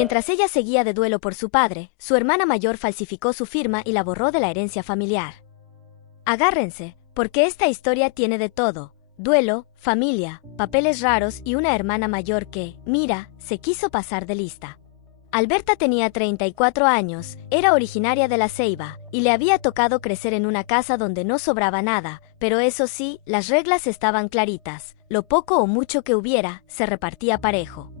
Mientras ella seguía de duelo por su padre, su hermana mayor falsificó su firma y la borró de la herencia familiar. Agárrense, porque esta historia tiene de todo: duelo, familia, papeles raros y una hermana mayor que, mira, se quiso pasar de lista. Alberta tenía 34 años, era originaria de La Ceiba, y le había tocado crecer en una casa donde no sobraba nada, pero eso sí, las reglas estaban claritas: lo poco o mucho que hubiera, se repartía parejo.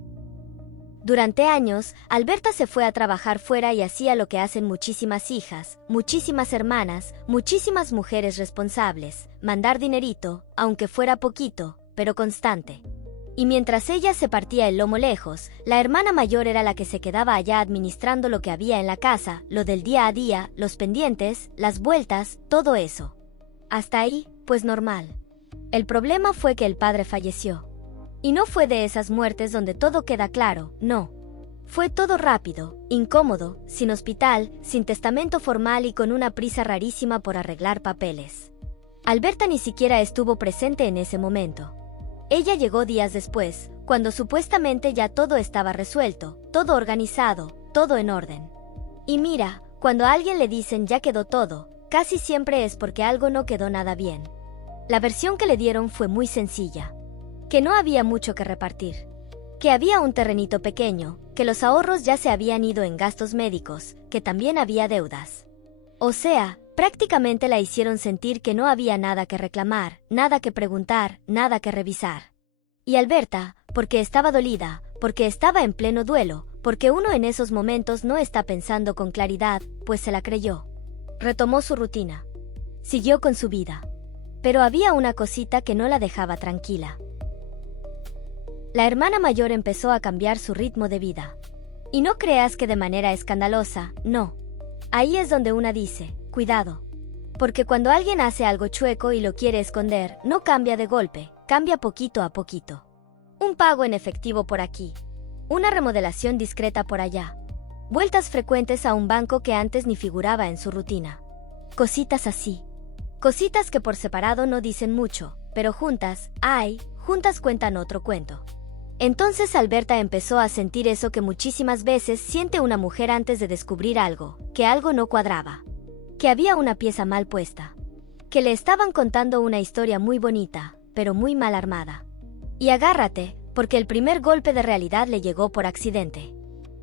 Durante años, Alberta se fue a trabajar fuera y hacía lo que hacen muchísimas hijas, muchísimas hermanas, muchísimas mujeres responsables: mandar dinerito, aunque fuera poquito, pero constante. Y mientras ella se partía el lomo lejos, la hermana mayor era la que se quedaba allá administrando lo que había en la casa, lo del día a día, los pendientes, las vueltas, todo eso. Hasta ahí, pues normal. El problema fue que el padre falleció. Y no fue de esas muertes donde todo queda claro, no. Fue todo rápido, incómodo, sin hospital, sin testamento formal y con una prisa rarísima por arreglar papeles. Alberta ni siquiera estuvo presente en ese momento. Ella llegó días después, cuando supuestamente ya todo estaba resuelto, todo organizado, todo en orden. Y mira, cuando a alguien le dicen ya quedó todo, casi siempre es porque algo no quedó nada bien. La versión que le dieron fue muy sencilla: que no había mucho que repartir, que había un terrenito pequeño, que los ahorros ya se habían ido en gastos médicos, que también había deudas. O sea, prácticamente la hicieron sentir que no había nada que reclamar, nada que preguntar, nada que revisar. Y Alberta, porque estaba dolida, porque estaba en pleno duelo, porque uno en esos momentos no está pensando con claridad, pues se la creyó. Retomó su rutina. Siguió con su vida. Pero había una cosita que no la dejaba tranquila. La hermana mayor empezó a cambiar su ritmo de vida. Y no creas que de manera escandalosa, no. Ahí es donde una dice: cuidado. Porque cuando alguien hace algo chueco y lo quiere esconder, no cambia de golpe, cambia poquito a poquito. Un pago en efectivo por aquí. Una remodelación discreta por allá. Vueltas frecuentes a un banco que antes ni figuraba en su rutina. Cositas así. Cositas que por separado no dicen mucho, pero juntas, juntas cuentan otro cuento. Entonces Alberta empezó a sentir eso que muchísimas veces siente una mujer antes de descubrir algo, que algo no cuadraba. Que había una pieza mal puesta. Que le estaban contando una historia muy bonita, pero muy mal armada. Y agárrate, porque el primer golpe de realidad le llegó por accidente.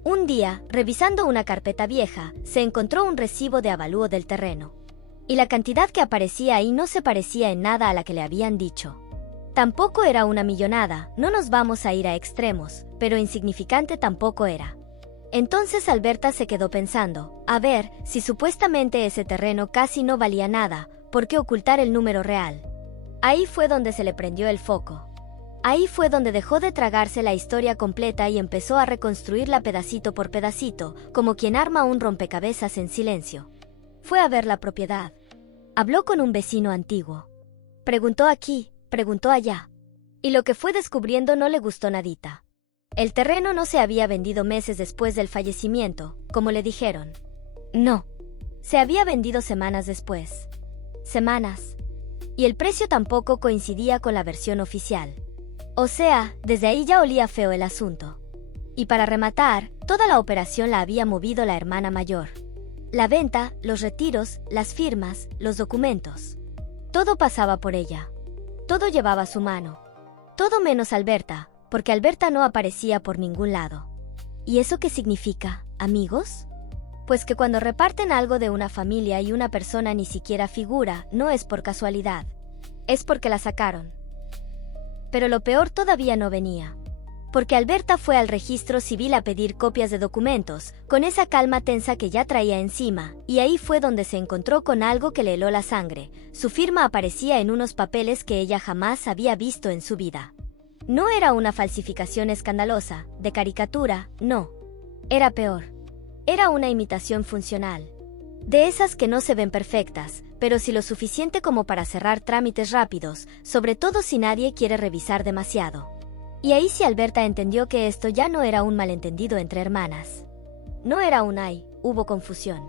Un día, revisando una carpeta vieja, se encontró un recibo de avalúo del terreno. Y la cantidad que aparecía ahí no se parecía en nada a la que le habían dicho. Tampoco era una millonada, no nos vamos a ir a extremos, pero insignificante tampoco era. Entonces Alberta se quedó pensando: a ver, si supuestamente ese terreno casi no valía nada, ¿por qué ocultar el número real? Ahí fue donde se le prendió el foco. Ahí fue donde dejó de tragarse la historia completa y empezó a reconstruirla pedacito por pedacito, como quien arma un rompecabezas en silencio. Fue a ver la propiedad. Habló con un vecino antiguo. Preguntó aquí, preguntó allá. Y lo que fue descubriendo no le gustó nadita. El terreno no se había vendido meses después del fallecimiento, como le dijeron. No. Se había vendido semanas después. Semanas. Y el precio tampoco coincidía con la versión oficial. O sea, desde ahí ya olía feo el asunto. Y para rematar, toda la operación la había movido la hermana mayor. La venta, los retiros, las firmas, los documentos. Todo pasaba por ella. Todo llevaba su mano. Todo menos Alberta, porque Alberta no aparecía por ningún lado. ¿Y eso qué significa, amigos? Pues que cuando reparten algo de una familia y una persona ni siquiera figura, no es por casualidad. Es porque la sacaron. Pero lo peor todavía no venía. Porque Alberta fue al registro civil a pedir copias de documentos, con esa calma tensa que ya traía encima, y ahí fue donde se encontró con algo que le heló la sangre. Su firma aparecía en unos papeles que ella jamás había visto en su vida. No era una falsificación escandalosa, de caricatura, no. Era peor. Era una imitación funcional. De esas que no se ven perfectas, pero sí lo suficiente como para cerrar trámites rápidos, sobre todo si nadie quiere revisar demasiado. Y ahí sí Alberta entendió que esto ya no era un malentendido entre hermanas. No era un hubo confusión.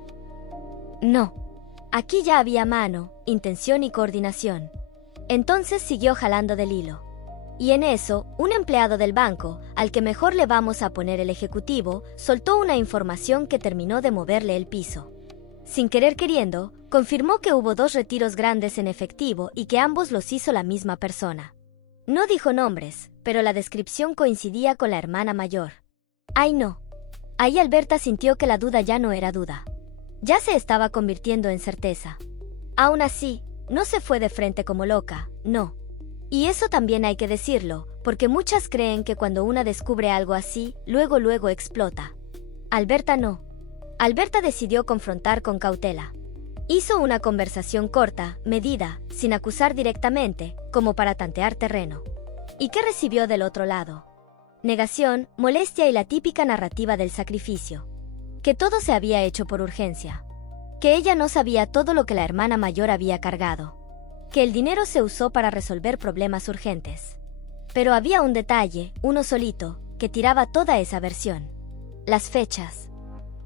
No. Aquí ya había mano, intención y coordinación. Entonces siguió jalando del hilo. Y en eso, un empleado del banco, al que mejor le vamos a poner el ejecutivo, soltó una información que terminó de moverle el piso. Sin querer queriendo, confirmó que hubo 2 retiros grandes en efectivo y que ambos los hizo la misma persona. No dijo nombres, pero la descripción coincidía con la hermana mayor. ¡Ay no! Ahí Alberta sintió que la duda ya no era duda. Ya se estaba convirtiendo en certeza. Aún así, no se fue de frente como loca, no. Y eso también hay que decirlo, porque muchas creen que cuando una descubre algo así, luego explota. Alberta no. Alberta decidió confrontar con cautela. Hizo una conversación corta, medida, sin acusar directamente, como para tantear terreno. ¿Y qué recibió del otro lado? Negación, molestia y la típica narrativa del sacrificio. Que todo se había hecho por urgencia. Que ella no sabía todo lo que la hermana mayor había cargado. Que el dinero se usó para resolver problemas urgentes. Pero había un detalle, uno solito, que tiraba toda esa versión. Las fechas.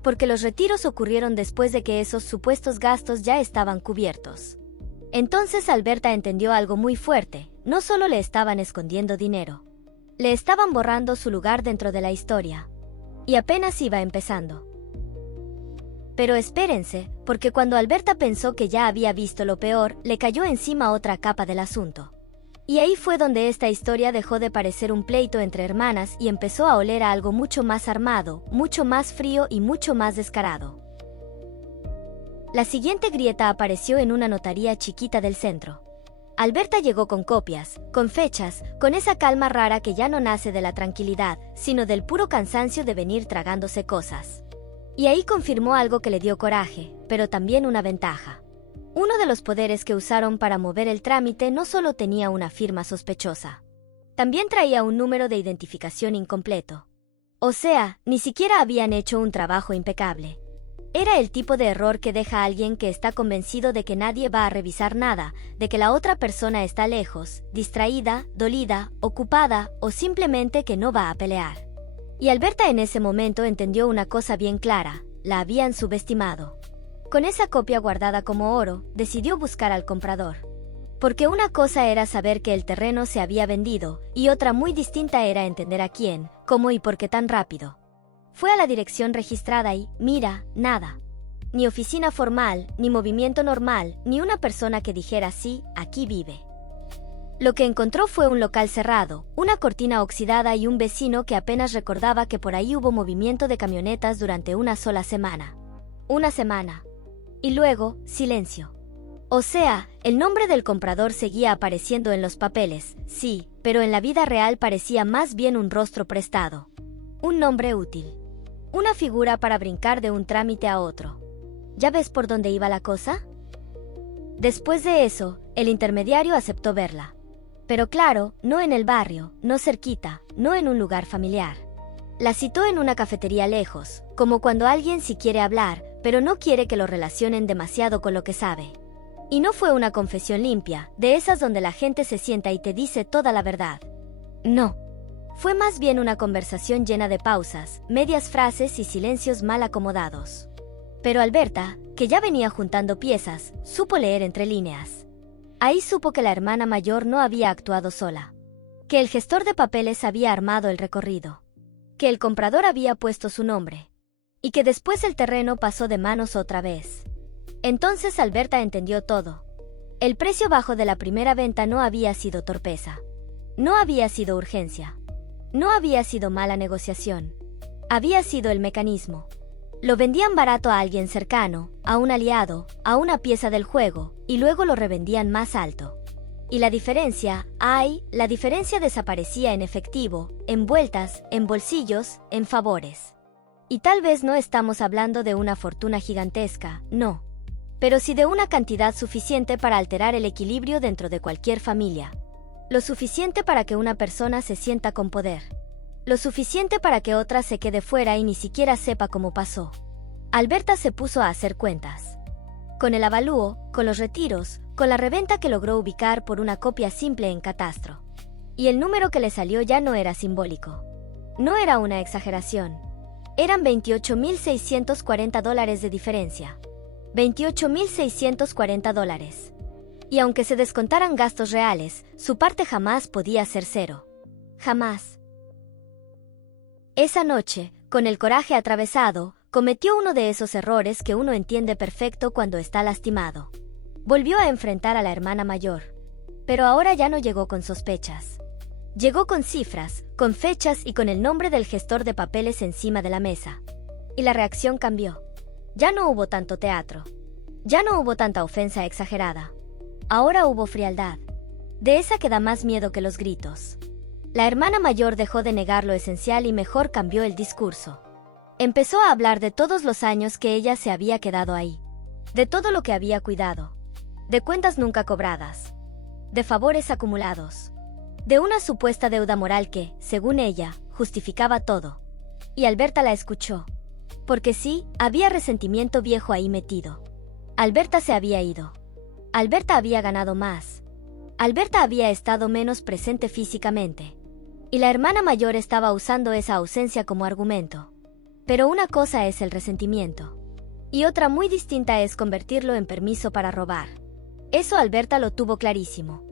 Porque los retiros ocurrieron después de que esos supuestos gastos ya estaban cubiertos. Entonces Alberta entendió algo muy fuerte, no solo le estaban escondiendo dinero. Le estaban borrando su lugar dentro de la historia. Y apenas iba empezando. Pero espérense, porque cuando Alberta pensó que ya había visto lo peor, le cayó encima otra capa del asunto. Y ahí fue donde esta historia dejó de parecer un pleito entre hermanas y empezó a oler a algo mucho más armado, mucho más frío y mucho más descarado. La siguiente grieta apareció en una notaría chiquita del centro. Alberta llegó con copias, con fechas, con esa calma rara que ya no nace de la tranquilidad, sino del puro cansancio de venir tragándose cosas. Y ahí confirmó algo que le dio coraje, pero también una ventaja. Uno de los poderes que usaron para mover el trámite no solo tenía una firma sospechosa. También traía un número de identificación incompleto. O sea, ni siquiera habían hecho un trabajo impecable. Era el tipo de error que deja a alguien que está convencido de que nadie va a revisar nada, de que la otra persona está lejos, distraída, dolida, ocupada o simplemente que no va a pelear. Y Alberta en ese momento entendió una cosa bien clara: la habían subestimado. Con esa copia guardada como oro, decidió buscar al comprador. Porque una cosa era saber que el terreno se había vendido, y otra muy distinta era entender a quién, cómo y por qué tan rápido. Fue a la dirección registrada y, mira, nada. Ni oficina formal, ni movimiento normal, ni una persona que dijera sí, aquí vive. Lo que encontró fue un local cerrado, una cortina oxidada y un vecino que apenas recordaba que por ahí hubo movimiento de camionetas durante una sola semana. Una semana. Y luego, silencio. O sea, el nombre del comprador seguía apareciendo en los papeles, sí, pero en la vida real parecía más bien un rostro prestado. Un nombre útil. Una figura para brincar de un trámite a otro. ¿Ya ves por dónde iba la cosa? Después de eso, el intermediario aceptó verla. Pero claro, no en el barrio, no cerquita, no en un lugar familiar. La citó en una cafetería lejos, como cuando alguien sí quiere hablar, pero no quiere que lo relacionen demasiado con lo que sabe. Y no fue una confesión limpia, de esas donde la gente se sienta y te dice toda la verdad. No. Fue más bien una conversación llena de pausas, medias frases y silencios mal acomodados. Pero Alberta, que ya venía juntando piezas, supo leer entre líneas. Ahí supo que la hermana mayor no había actuado sola. Que el gestor de papeles había armado el recorrido. Que el comprador había puesto su nombre. Y que después el terreno pasó de manos otra vez. Entonces Alberta entendió todo. El precio bajo de la primera venta no había sido torpeza. No había sido urgencia. No había sido mala negociación. Había sido el mecanismo. Lo vendían barato a alguien cercano, a un aliado, a una pieza del juego, y luego lo revendían más alto. Y la diferencia, la diferencia desaparecía en efectivo, en vueltas, en bolsillos, en favores. Y tal vez no estamos hablando de una fortuna gigantesca, no. Pero sí de una cantidad suficiente para alterar el equilibrio dentro de cualquier familia. Lo suficiente para que una persona se sienta con poder. Lo suficiente para que otra se quede fuera y ni siquiera sepa cómo pasó. Alberta se puso a hacer cuentas. Con el avalúo, con los retiros, con la reventa que logró ubicar por una copia simple en catastro. Y el número que le salió ya no era simbólico. No era una exageración. Eran $28,640 de diferencia. $28,640. Y aunque se descontaran gastos reales, su parte jamás podía ser cero. Jamás. Esa noche, con el coraje atravesado, cometió uno de esos errores que uno entiende perfecto cuando está lastimado. Volvió a enfrentar a la hermana mayor. Pero ahora ya no llegó con sospechas. Llegó con cifras, con fechas y con el nombre del gestor de papeles encima de la mesa. Y la reacción cambió. Ya no hubo tanto teatro. Ya no hubo tanta ofensa exagerada. Ahora hubo frialdad. De esa que da más miedo que los gritos. La hermana mayor dejó de negar lo esencial y mejor cambió el discurso. Empezó a hablar de todos los años que ella se había quedado ahí. De todo lo que había cuidado. De cuentas nunca cobradas. De favores acumulados. De una supuesta deuda moral que, según ella, justificaba todo. Y Alberta la escuchó. Porque sí, había resentimiento viejo ahí metido. Alberta se había ido. Alberta había ganado más. Alberta había estado menos presente físicamente. Y la hermana mayor estaba usando esa ausencia como argumento. Pero una cosa es el resentimiento. Y otra muy distinta es convertirlo en permiso para robar. Eso Alberta lo tuvo clarísimo.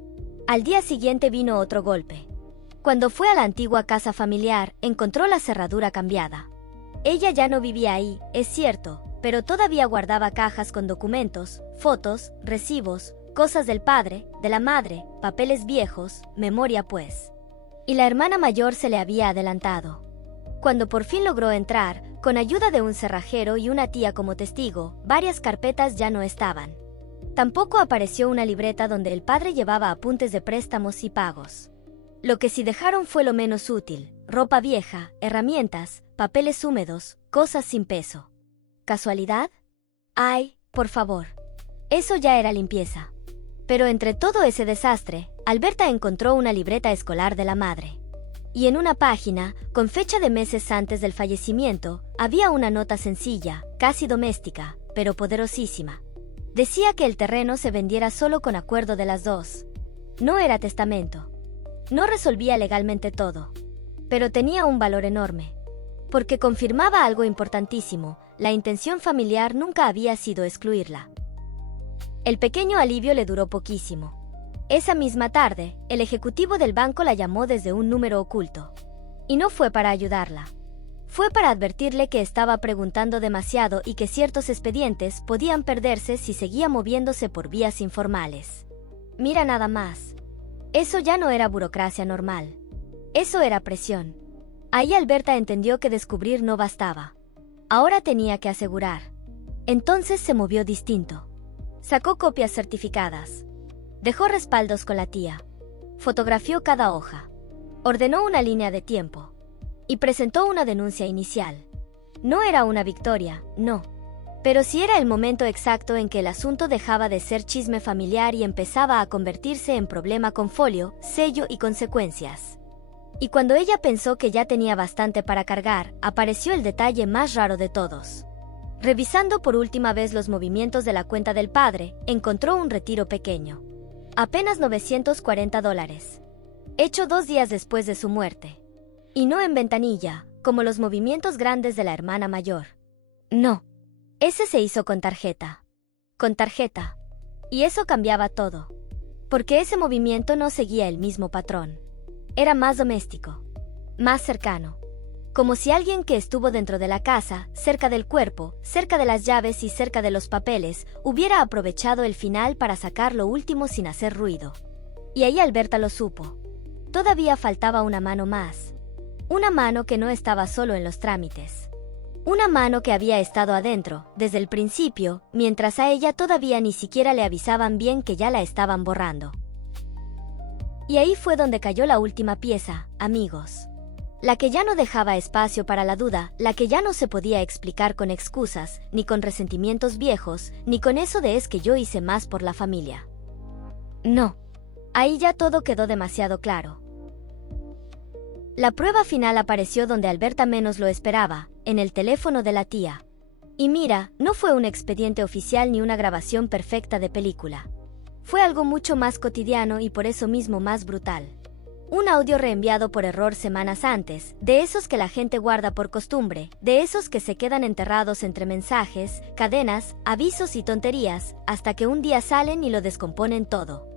Al día siguiente vino otro golpe. Cuando fue a la antigua casa familiar, encontró la cerradura cambiada. Ella ya no vivía ahí, es cierto, pero todavía guardaba cajas con documentos, fotos, recibos, cosas del padre, de la madre, papeles viejos, memoria pues. Y la hermana mayor se le había adelantado. Cuando por fin logró entrar, con ayuda de un cerrajero y una tía como testigo, varias carpetas ya no estaban. Tampoco apareció una libreta donde el padre llevaba apuntes de préstamos y pagos. Lo que sí dejaron fue lo menos útil: ropa vieja, herramientas, papeles húmedos, cosas sin peso. ¿Casualidad? Ay, por favor. Eso ya era limpieza. Pero entre todo ese desastre, Alberta encontró una libreta escolar de la madre. Y en una página, con fecha de meses antes del fallecimiento, había una nota sencilla, casi doméstica, pero poderosísima. Decía que el terreno se vendiera solo con acuerdo de las dos. No era testamento. No resolvía legalmente todo. Pero tenía un valor enorme. Porque confirmaba algo importantísimo: la intención familiar nunca había sido excluirla. El pequeño alivio le duró poquísimo. Esa misma tarde, el ejecutivo del banco la llamó desde un número oculto. Y no fue para ayudarla. Fue para advertirle que estaba preguntando demasiado y que ciertos expedientes podían perderse si seguía moviéndose por vías informales. Mira nada más. Eso ya no era burocracia normal. Eso era presión. Ahí Alberta entendió que descubrir no bastaba. Ahora tenía que asegurar. Entonces se movió distinto. Sacó copias certificadas. Dejó respaldos con la tía. Fotografió cada hoja. Ordenó una línea de tiempo. Y presentó una denuncia inicial. No era una victoria, no. Pero sí era el momento exacto en que el asunto dejaba de ser chisme familiar y empezaba a convertirse en problema con folio, sello y consecuencias. Y cuando ella pensó que ya tenía bastante para cargar, apareció el detalle más raro de todos. Revisando por última vez los movimientos de la cuenta del padre, encontró un retiro pequeño. Apenas $940. Hecho 2 días después de su muerte. Y no en ventanilla, como los movimientos grandes de la hermana mayor. No. Ese se hizo con tarjeta. Con tarjeta. Y eso cambiaba todo. Porque ese movimiento no seguía el mismo patrón. Era más doméstico. Más cercano. Como si alguien que estuvo dentro de la casa, cerca del cuerpo, cerca de las llaves y cerca de los papeles, hubiera aprovechado el final para sacar lo último sin hacer ruido. Y ahí Alberta lo supo. Todavía faltaba una mano más. Una mano que no estaba solo en los trámites. Una mano que había estado adentro, desde el principio, mientras a ella todavía ni siquiera le avisaban bien que ya la estaban borrando. Y ahí fue donde cayó la última pieza, amigos. La que ya no dejaba espacio para la duda, la que ya no se podía explicar con excusas, ni con resentimientos viejos, ni con eso de es que yo hice más por la familia. No. Ahí ya todo quedó demasiado claro. La prueba final apareció donde Alberta menos lo esperaba, en el teléfono de la tía. Y mira, no fue un expediente oficial ni una grabación perfecta de película. Fue algo mucho más cotidiano y por eso mismo más brutal. Un audio reenviado por error semanas antes, de esos que la gente guarda por costumbre, de esos que se quedan enterrados entre mensajes, cadenas, avisos y tonterías, hasta que un día salen y lo descomponen todo.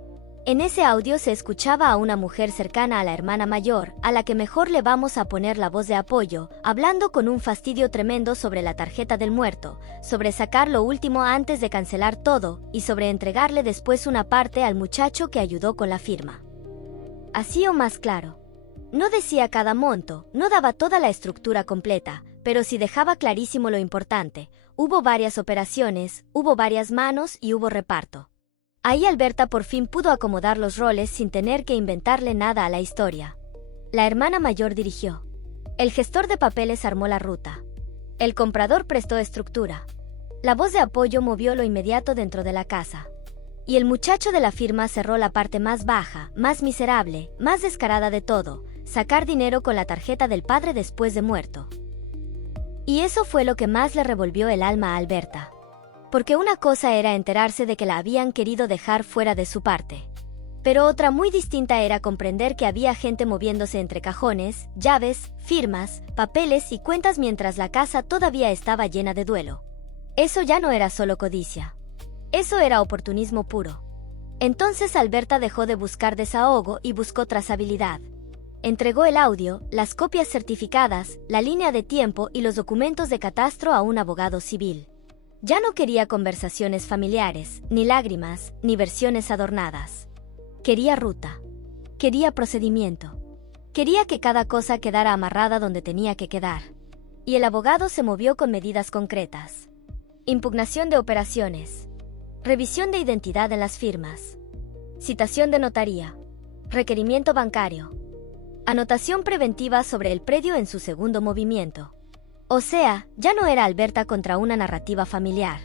En ese audio se escuchaba a una mujer cercana a la hermana mayor, a la que mejor le vamos a poner la voz de apoyo, hablando con un fastidio tremendo sobre la tarjeta del muerto, sobre sacar lo último antes de cancelar todo, y sobre entregarle después una parte al muchacho que ayudó con la firma. Así o más claro. No decía cada monto, no daba toda la estructura completa, pero sí dejaba clarísimo lo importante. Hubo varias operaciones, hubo varias manos y hubo reparto. Ahí Alberta por fin pudo acomodar los roles sin tener que inventarle nada a la historia. La hermana mayor dirigió. El gestor de papeles armó la ruta. El comprador prestó estructura. La voz de apoyo movió lo inmediato dentro de la casa. Y el muchacho de la firma cerró la parte más baja, más miserable, más descarada de todo, sacar dinero con la tarjeta del padre después de muerto. Y eso fue lo que más le revolvió el alma a Alberta. Porque una cosa era enterarse de que la habían querido dejar fuera de su parte. Pero otra muy distinta era comprender que había gente moviéndose entre cajones, llaves, firmas, papeles y cuentas mientras la casa todavía estaba llena de duelo. Eso ya no era solo codicia. Eso era oportunismo puro. Entonces Alberta dejó de buscar desahogo y buscó trazabilidad. Entregó el audio, las copias certificadas, la línea de tiempo y los documentos de catastro a un abogado civil. Ya no quería conversaciones familiares, ni lágrimas, ni versiones adornadas. Quería ruta. Quería procedimiento. Quería que cada cosa quedara amarrada donde tenía que quedar. Y el abogado se movió con medidas concretas. Impugnación de operaciones. Revisión de identidad en las firmas. Citación de notaría. Requerimiento bancario. Anotación preventiva sobre el predio en su segundo movimiento. O sea, ya no era Alberta contra una narrativa familiar.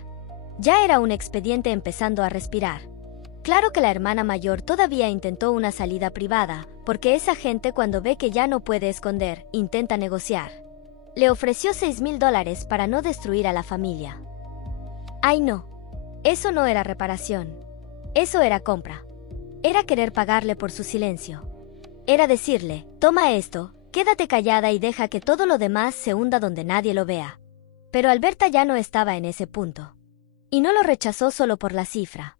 Ya era un expediente empezando a respirar. Claro que la hermana mayor todavía intentó una salida privada, porque esa gente cuando ve que ya no puede esconder, intenta negociar. Le ofreció $6,000 para no destruir a la familia. ¡Ay no! Eso no era reparación. Eso era compra. Era querer pagarle por su silencio. Era decirle, toma esto, quédate callada y deja que todo lo demás se hunda donde nadie lo vea. Pero Alberta ya no estaba en ese punto. Y no lo rechazó solo por la cifra.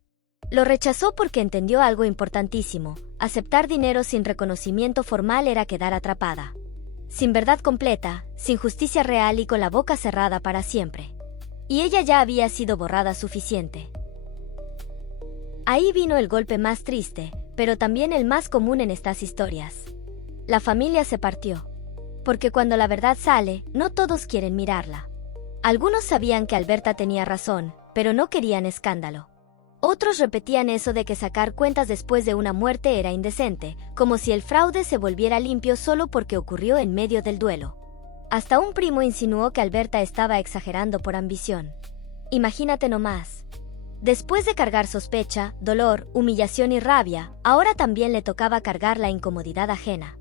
Lo rechazó porque entendió algo importantísimo. Aceptar dinero sin reconocimiento formal era quedar atrapada. Sin verdad completa, sin justicia real y con la boca cerrada para siempre. Y ella ya había sido borrada suficiente. Ahí vino el golpe más triste, pero también el más común en estas historias. La familia se partió. Porque cuando la verdad sale, no todos quieren mirarla. Algunos sabían que Alberta tenía razón, pero no querían escándalo. Otros repetían eso de que sacar cuentas después de una muerte era indecente, como si el fraude se volviera limpio solo porque ocurrió en medio del duelo. Hasta un primo insinuó que Alberta estaba exagerando por ambición. Imagínate nomás. Después de cargar sospecha, dolor, humillación y rabia, ahora también le tocaba cargar la incomodidad ajena.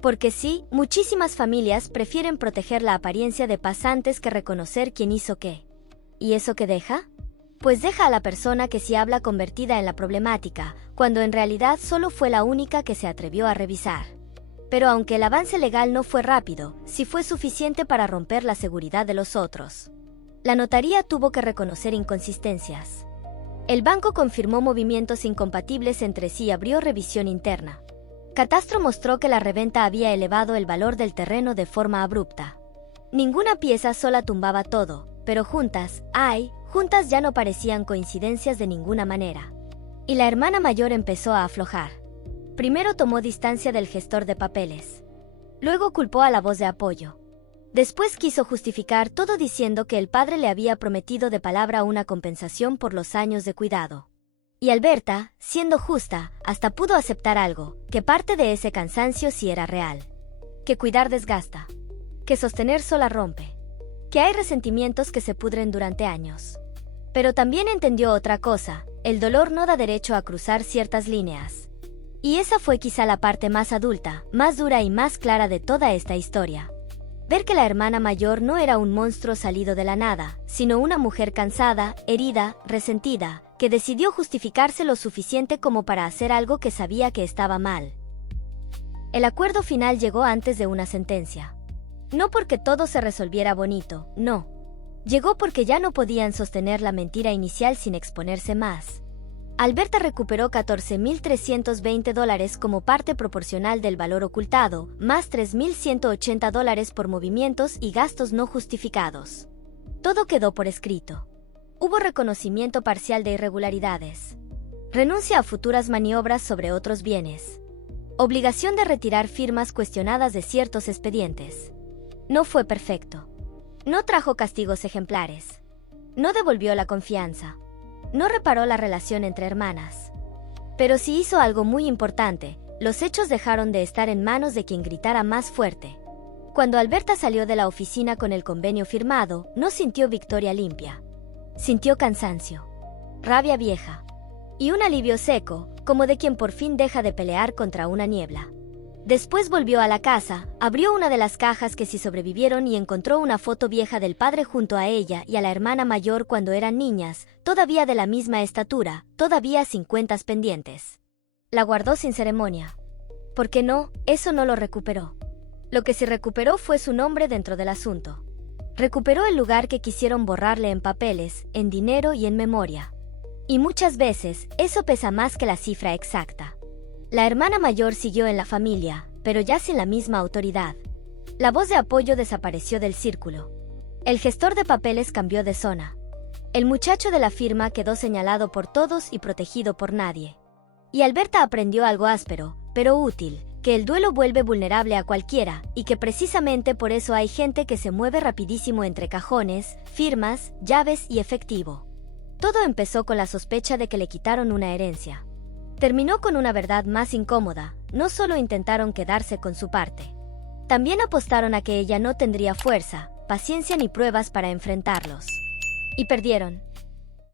Porque sí, muchísimas familias prefieren proteger la apariencia de paz antes que reconocer quién hizo qué. ¿Y eso qué deja? Pues deja a la persona que sí habla convertida en la problemática, cuando en realidad solo fue la única que se atrevió a revisar. Pero aunque el avance legal no fue rápido, sí fue suficiente para romper la seguridad de los otros. La notaría tuvo que reconocer inconsistencias. El banco confirmó movimientos incompatibles entre sí y abrió revisión interna. Catastro mostró que la reventa había elevado el valor del terreno de forma abrupta. Ninguna pieza sola tumbaba todo, pero juntas ya no parecían coincidencias de ninguna manera. Y la hermana mayor empezó a aflojar. Primero tomó distancia del gestor de papeles. Luego culpó a la voz de apoyo. Después quiso justificar todo diciendo que el padre le había prometido de palabra una compensación por los años de cuidado. Y Alberta, siendo justa, hasta pudo aceptar algo, que parte de ese cansancio sí era real. Que cuidar desgasta. Que sostener sola rompe. Que hay resentimientos que se pudren durante años. Pero también entendió otra cosa, el dolor no da derecho a cruzar ciertas líneas. Y esa fue quizá la parte más adulta, más dura y más clara de toda esta historia. Ver que la hermana mayor no era un monstruo salido de la nada, sino una mujer cansada, herida, resentida, que decidió justificarse lo suficiente como para hacer algo que sabía que estaba mal. El acuerdo final llegó antes de una sentencia. No porque todo se resolviera bonito, no. Llegó porque ya no podían sostener la mentira inicial sin exponerse más. Alberta recuperó $14.320 como parte proporcional del valor ocultado, más $3.180 por movimientos y gastos no justificados. Todo quedó por escrito. Hubo reconocimiento parcial de irregularidades. Renuncia a futuras maniobras sobre otros bienes. Obligación de retirar firmas cuestionadas de ciertos expedientes. No fue perfecto. No trajo castigos ejemplares. No devolvió la confianza. No reparó la relación entre hermanas. Pero sí hizo algo muy importante: los hechos dejaron de estar en manos de quien gritara más fuerte. Cuando Alberta salió de la oficina con el convenio firmado, no sintió victoria limpia. Sintió cansancio, rabia vieja y un alivio seco, como de quien por fin deja de pelear contra una niebla. Después volvió a la casa, abrió una de las cajas que sí sobrevivieron y encontró una foto vieja del padre junto a ella y a la hermana mayor cuando eran niñas, todavía de la misma estatura, todavía sin cuentas pendientes. La guardó sin ceremonia. Porque no, eso no lo recuperó. Lo que sí recuperó fue su nombre dentro del asunto. Recuperó el lugar que quisieron borrarle en papeles, en dinero y en memoria. Y muchas veces, eso pesa más que la cifra exacta. La hermana mayor siguió en la familia, pero ya sin la misma autoridad. La voz de apoyo desapareció del círculo. El gestor de papeles cambió de zona. El muchacho de la firma quedó señalado por todos y protegido por nadie. Y Alberta aprendió algo áspero, pero útil: que el duelo vuelve vulnerable a cualquiera, y que precisamente por eso hay gente que se mueve rapidísimo entre cajones, firmas, llaves y efectivo. Todo empezó con la sospecha de que le quitaron una herencia. Terminó con una verdad más incómoda: no solo intentaron quedarse con su parte. También apostaron a que ella no tendría fuerza, paciencia ni pruebas para enfrentarlos. Y perdieron.